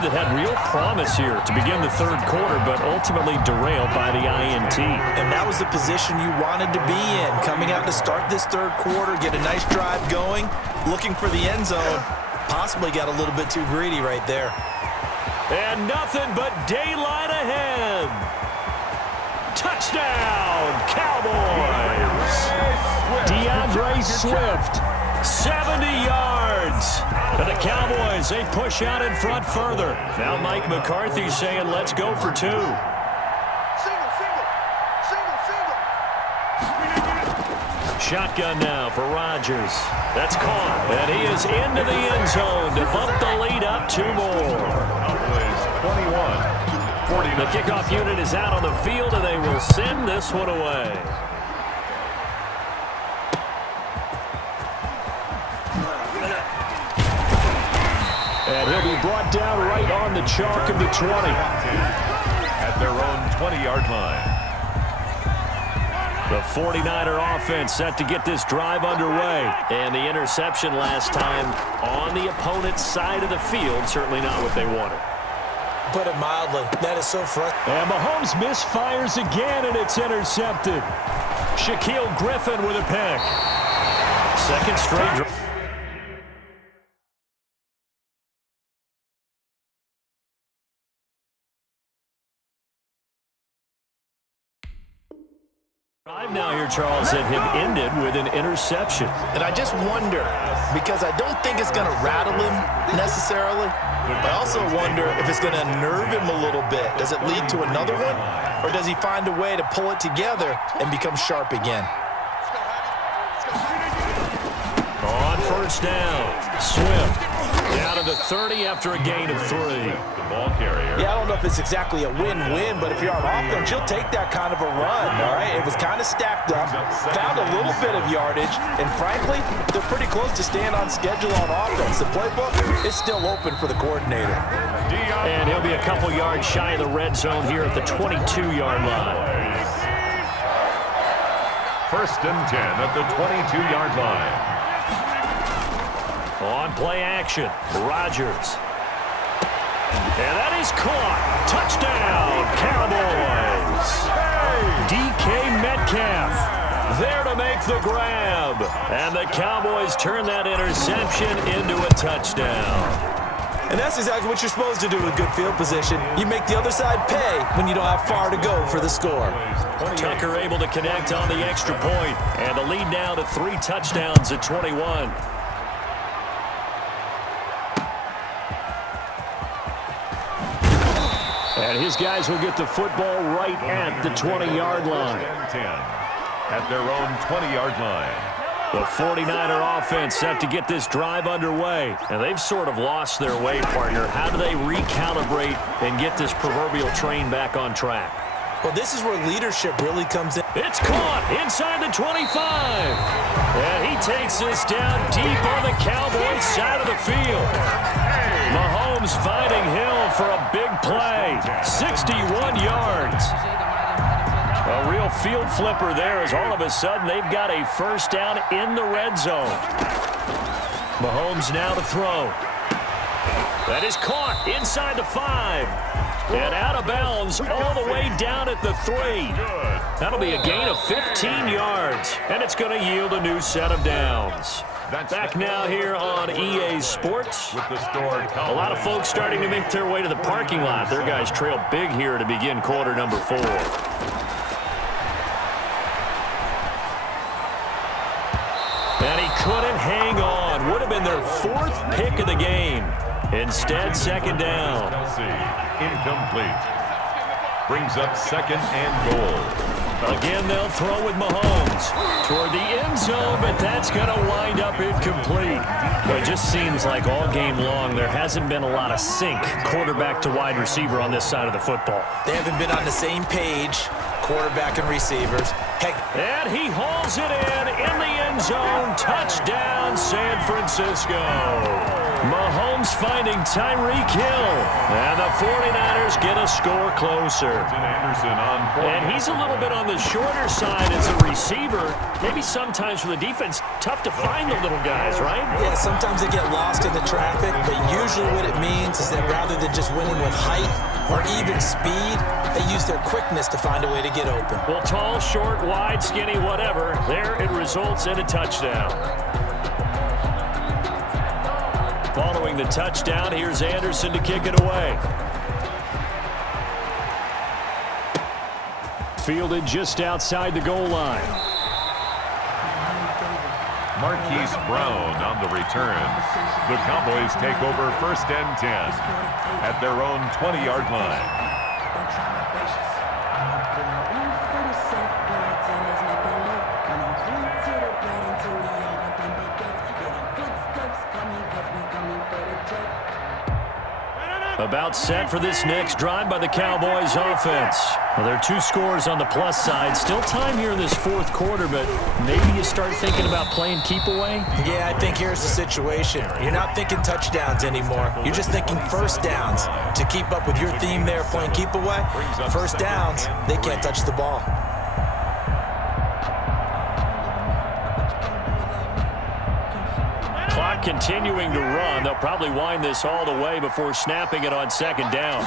drive that had real promise here to begin the third quarter, but ultimately derailed by the INT. And that was the position you wanted to be in. Coming out to start this third quarter, get a nice drive going, looking for the end zone. Possibly got a little bit too greedy right there. And nothing but daylight ahead. Touchdown, Cowboys. DeAndre Swift, 70 yards. And the Cowboys, they push out in front further. Now Mike McCarthy saying, let's go for two. Shotgun now for Rodgers. That's caught. And he is into the end zone to bump the lead up two more. 21-40. The kickoff unit is out on the field, and they will send this one away. And he'll be brought down right on the chalk of the 20. At their own 20-yard line. The 49er offense set to get this drive underway. And the interception last time on the opponent's side of the field, certainly not what they wanted. Put it mildly, that is so frustrating. And Mahomes misfires again, and it's intercepted. Shaquille Griffin with a pick. Second straight drive. Now here, Charles, that have ended with an interception. And I just wonder, because I don't think it's going to rattle him necessarily, but I also wonder if it's going to unnerve him a little bit. Does it lead to another one, or does he find a way to pull it together and become sharp again? On first down, Swift down to the 30 after a gain of 3. The ball carrier. Yeah, I don't know if it's exactly a win-win, but if you're on offense, you'll take that kind of a run, all right? It was kind of stacked up, found a little bit of yardage, and frankly, they're pretty close to staying on schedule on offense. The playbook is still open for the coordinator. And he'll be a couple yards shy of the red zone here at the 22-yard line. First and 10 at the 22-yard line. On play action, Rodgers. And that is caught. Touchdown, Cowboys. DK Metcalf there to make the grab. And the Cowboys turn that interception into a touchdown. And that's exactly what you're supposed to do with good field position. You make the other side pay when you don't have far to go for the score. Tucker able to connect on the extra point. And the lead now to 3 touchdowns at 21. And his guys will get the football right at the 20-yard line. 10 at their own 20-yard line. The 49er offense set to get this drive underway. And they've sort of lost their way, partner. How do they recalibrate and get this proverbial train back on track? Well, this is where leadership really comes in. It's caught inside the 25. And he takes this down deep on the Cowboys side of the field. Mahomes finding Hill for a big play. 61 yards. A real field flipper there as all of a sudden they've got a first down in the red zone. Mahomes now to throw. That is caught inside the 5. And out of bounds all the way down at the 3. That'll be a gain of 15 yards. And it's going to yield a new set of downs. Back now here on EA Sports. With the score, a lot of folks starting to make their way to the parking lot. Their guys trail big here to begin quarter number 4. And he couldn't hang on. Would have been their 4th pick of the game. Instead, second down. Incomplete. Brings up second and goal. Again, they'll throw with Mahomes toward the end zone, but that's going to wind up incomplete. Well, it just seems like all game long there hasn't been a lot of sync quarterback to wide receiver on this side of the football. They haven't been on the same page, quarterback and receivers. Heck. And he hauls it in the end zone. Touchdown, San Francisco. Mahomes finding Tyreek Hill. And the the 49ers get a score closer. Anderson on And he's a little bit on the shorter side as a receiver. Maybe sometimes for the defense, tough to find the little guys, right? Yeah, sometimes they get lost in the traffic, but usually what it means is that rather than just winning with height or even speed, they use their quickness to find a way to get open. Well, tall, short, wide, skinny, whatever, there it results in a touchdown. Following the touchdown, here's Anderson to kick it away. Fielded just outside the goal line. Marquise Brown on the return. The Cowboys take over 1st and 10 at their own 20-yard line. About set for this next drive by the Cowboys offense. Well, there are 2 scores on the plus side. Still time here in this 4th quarter, but maybe you start thinking about playing keep away? Yeah, I think here's the situation. You're not thinking touchdowns anymore. You're just thinking first downs. To keep up with your theme there, playing keep away, first downs, they can't touch the ball. Clock continuing to run. They'll probably wind this all the way before snapping it on 2nd down.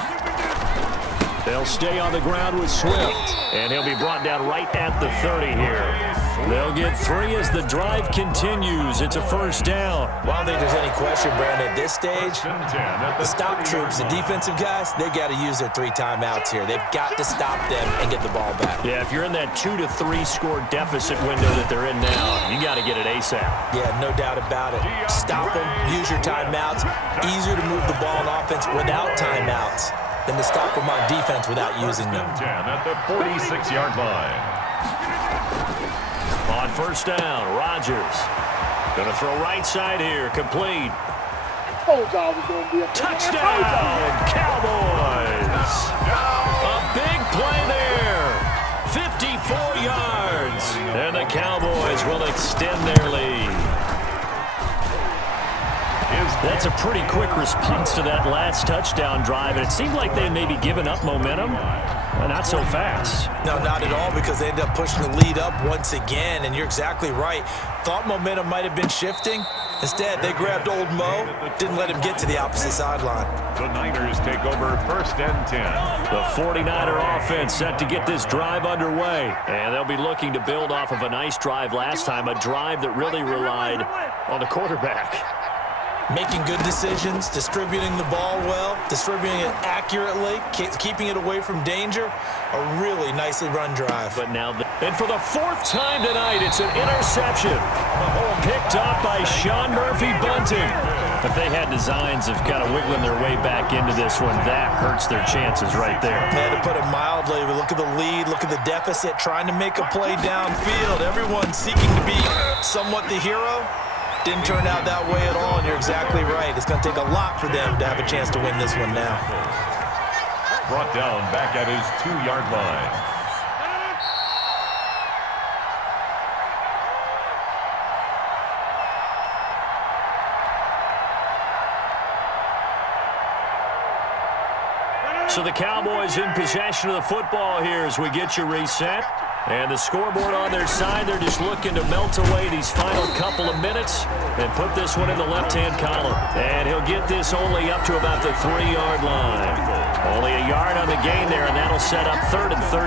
They'll stay on the ground with Swift, and he'll be brought down right at the 30 here. They'll get 3 as the drive continues. It's a first down. Well, I don't think there's any question, Brandon, at this stage, the stop troops, the defensive guys, they got to use their 3 timeouts here. They've got to stop them and get the ball back. Yeah, if you're in that 2 to 3 score deficit window that they're in now, you got to get it ASAP. Yeah, no doubt about it. Stop them, use your timeouts. Easier to move the ball on offense without timeouts than to stop them on defense without using them. 10 at the 46-yard line. On first down, Rodgers. Going to throw right side here, complete. Touchdown, Cowboys. A big play there. 54 yards. And the Cowboys will extend their lead. That's a pretty quick response to that last touchdown drive, and it seemed like they had maybe given up momentum, but not so fast. No, not at all, because they ended up pushing the lead up once again, and you're exactly right. Thought momentum might have been shifting. Instead, they grabbed old Mo, didn't let him get to the opposite sideline. The Niners take over 1st and 10. The 49er offense set to get this drive underway, and they'll be looking to build off of a nice drive last time, a drive that really relied on the quarterback. Making good decisions, distributing the ball well, distributing it accurately, keeping it away from danger. A really nicely run drive. But now, and for the 4th time tonight, it's an interception. Picked up by Sean Murphy-Bunting. If they had designs of kind of wiggling their way back into this one, that hurts their chances right there. Yeah, to put it mildly, we look at the lead, look at the deficit, trying to make a play downfield. Everyone seeking to be somewhat the hero. Didn't turn out that way at all, and you're exactly right. It's going to take a lot for them to have a chance to win this one now. Brought down back at his 2-yard line. So the Cowboys in possession of the football here as we get you reset. And the scoreboard on their side, they're just looking to melt away these final couple of minutes and put this one in the left-hand column. And he'll get this only up to about the 3-yard line. Only a yard on the gain there, and that'll set up 3rd and 13.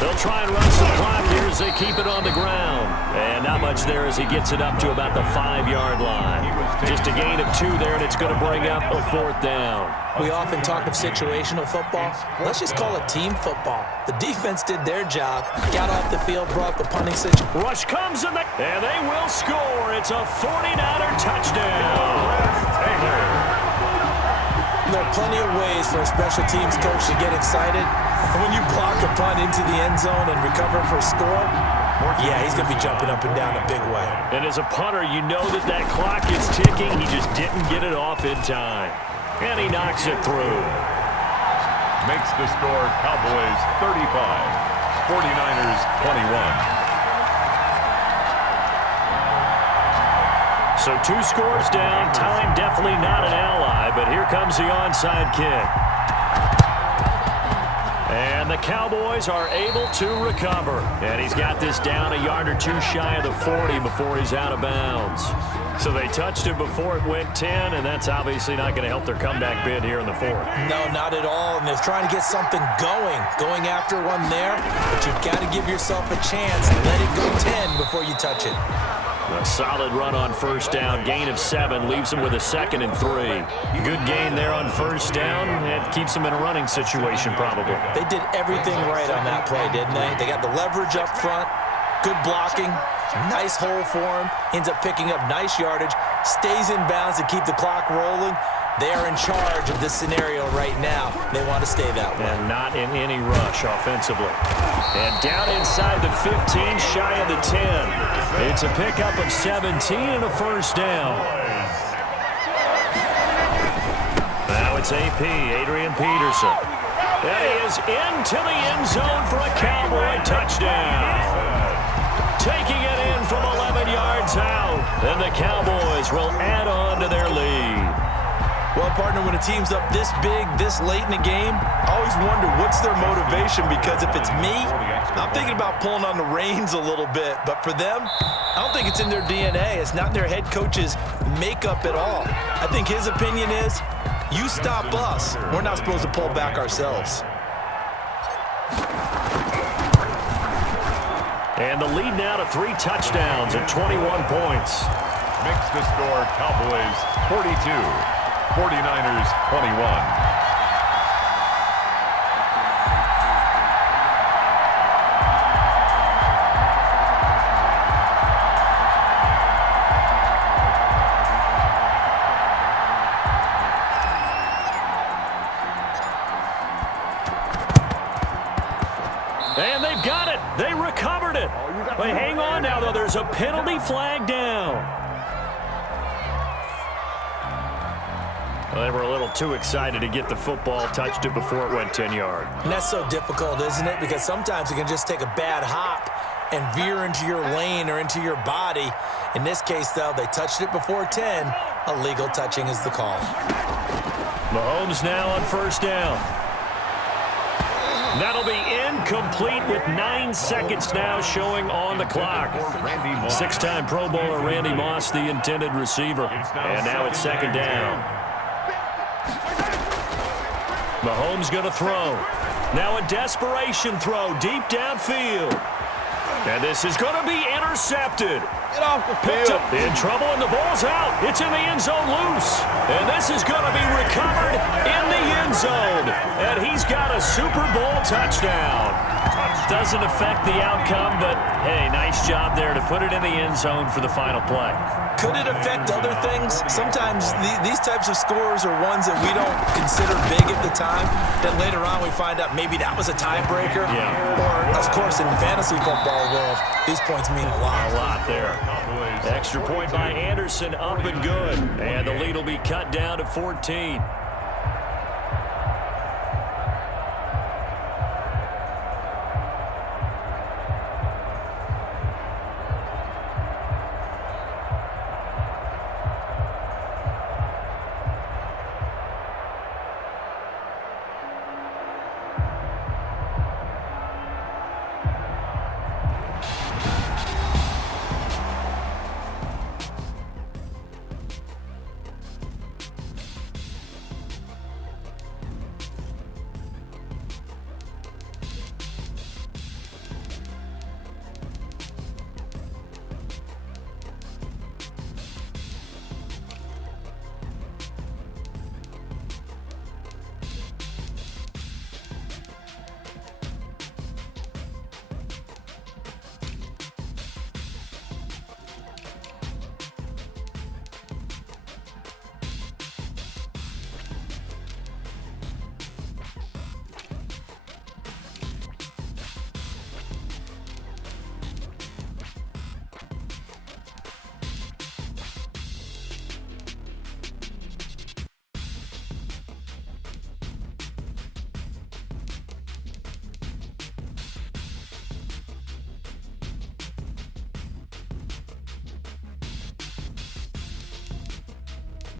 They'll try and run some clock here as they keep it on the ground. And not much there as he gets it up to about the 5-yard line. Just a gain of 2 there, and it's going to bring up a 4th down. We often talk of situational football. Let's just call it team football. The defense did their job, got off the field, brought the punting situation. Rush comes, and they will score. It's a 49er touchdown. There are plenty of ways for a special teams coach to get excited. And when you block a punt into the end zone and recover for a score, Yeah, he's going to be jumping up and down a big way. And as a punter, you know that clock is ticking. He just didn't get it off in time. And he knocks it through. Makes the score Cowboys 35, 49ers 21. So 2 scores down. Time definitely not an ally, but here comes the onside kick. And the Cowboys are able to recover. And he's got this down a yard or 2 shy of the 40 before he's out of bounds. So they touched it before it went 10, and that's obviously not going to help their comeback bid here in the 4th. No, not at all, and they're trying to get something going after one there, but you've got to give yourself a chance. Let it go 10 before you touch it. A solid run on first down. Gain of 7 leaves him with a 2nd and 3. Good gain there on first down. It keeps him in a running situation probably. They did everything right on that play, didn't they? They got the leverage up front, good blocking, nice hole for him, ends up picking up nice yardage, stays in bounds to keep the clock rolling. They are in charge of this scenario right now. They want to stay that way. And not in any rush offensively. And down inside the 15, shy of the 10. It's a pickup of 17 and a first down. Now it's AP, Adrian Peterson. And he is into the end zone for a Cowboy touchdown. Taking it in from 11 yards out. And the Cowboys will add on to their lead. Well, partner, when a team's up this big, this late in the game, I always wonder what's their motivation, because if it's me, I'm thinking about pulling on the reins a little bit. But for them, I don't think it's in their DNA. It's not in their head coach's makeup at all. I think his opinion is, you stop us. We're not supposed to pull back ourselves. And the lead now to 3 touchdowns and 21 points. Makes the score Cowboys 42, 49ers 21. And they've got it. They recovered it. But hang on now, though. There's a penalty flag down. Well, they were a little too excited to get the football, touched it before it went 10 yards. And that's so difficult, isn't it? Because sometimes you can just take a bad hop and veer into your lane or into your body. In this case, though, they touched it before 10. Illegal touching is the call. Mahomes now on first down. That'll be incomplete with 9 seconds now showing on the clock. 6-time Pro Bowler Randy Moss, the intended receiver. And now it's second down. Mahomes going to throw. Now a desperation throw deep downfield. And this is going to be intercepted. Get off the Picked field. up, in trouble, and the ball's out. It's in the end zone loose. And this is going to be recovered in the end zone. And he's got a Super Bowl touchdown. Doesn't affect the outcome, but, hey, nice job there to put it in the end zone for the final play. Could it affect other things? Sometimes these types of scores are ones that we don't consider big at the time. Then later on we find out maybe that was a tiebreaker. Yeah. Or, of course, in the fantasy football world, these points mean a lot. A lot there. Extra point by Anderson, up and good. And the lead will be cut down to 14.